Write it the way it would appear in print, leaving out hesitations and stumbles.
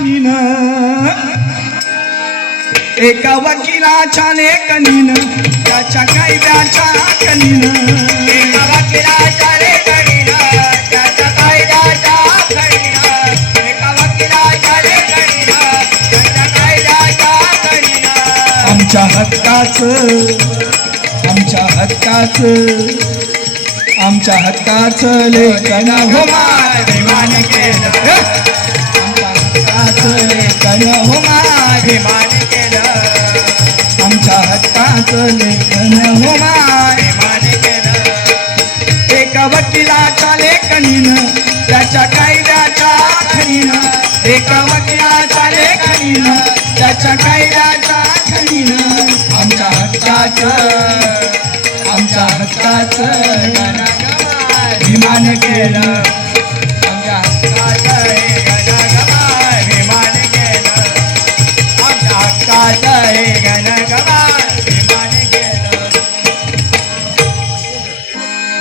लेखनीनं एका वकिलाच्या लेखनीनं त्याच्या कायद्याच्या खणीनं एका वकिलाच्या लेखणीनं त्याच्या कायद्याच्या खणीनं एका वकिलाच्या लेखणीनं त्याच्या कायद्याच्या खणीनं आमच्या हक्काचं लेखन हो अभिमान केलं आमच्या हक्काचं लेखन हो अभिमान केलं आमच्या हक्काचं लेखन हो अभिमान केलं एका वकिलाच्या लेखनीनं त्याच्या कायद्याच्या खणीनं एका वकिलाच्या लेखनीनं त्याच्या कायद्याच्या खणीनं आमच्या हक्काचं अभिमान केलं